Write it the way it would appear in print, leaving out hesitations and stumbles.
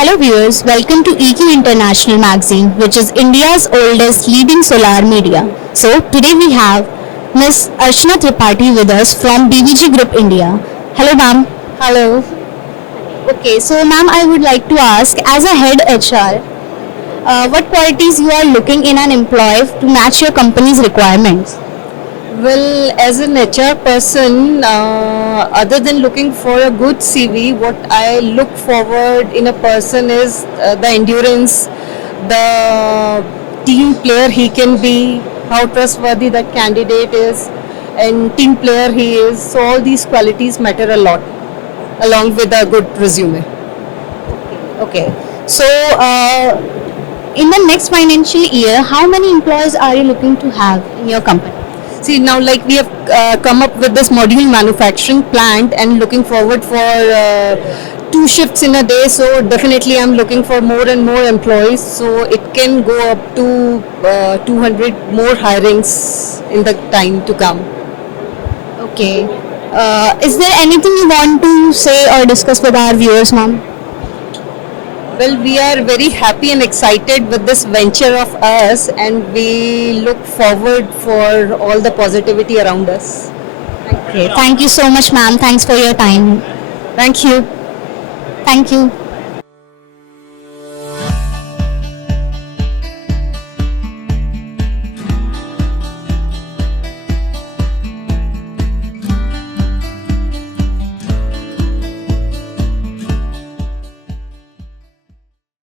Hello viewers, welcome to EQ International magazine, which is India's oldest leading solar media. So today we have Miss Archana Tripathi with us from DVG Group India. Hello ma'am. Hello. Okay, so ma'am, I would like to ask, as a head HR, what qualities you are looking in an employee to match your company's requirements? Well, as an HR person, other than looking for a good CV, what I look forward in a person is the endurance, the team player he can be, how trustworthy that candidate is, and team player he is. So all these qualities matter a lot, along with a good resume. Okay, so in the next financial year, how many employees are you looking to have in your company? See, now like we have come up with this module manufacturing plant and looking forward for 2 shifts in a day. So definitely I'm looking for more and more employees. So it can go up to 200 more hirings in the time to come. Okay. Is there anything you want to say or discuss with our viewers, ma'am? Well, we are very happy and excited with this venture of us, and we look forward for all the positivity around us. Okay. Thank you so much, ma'am. Thanks for your time. Thank you. Thank you.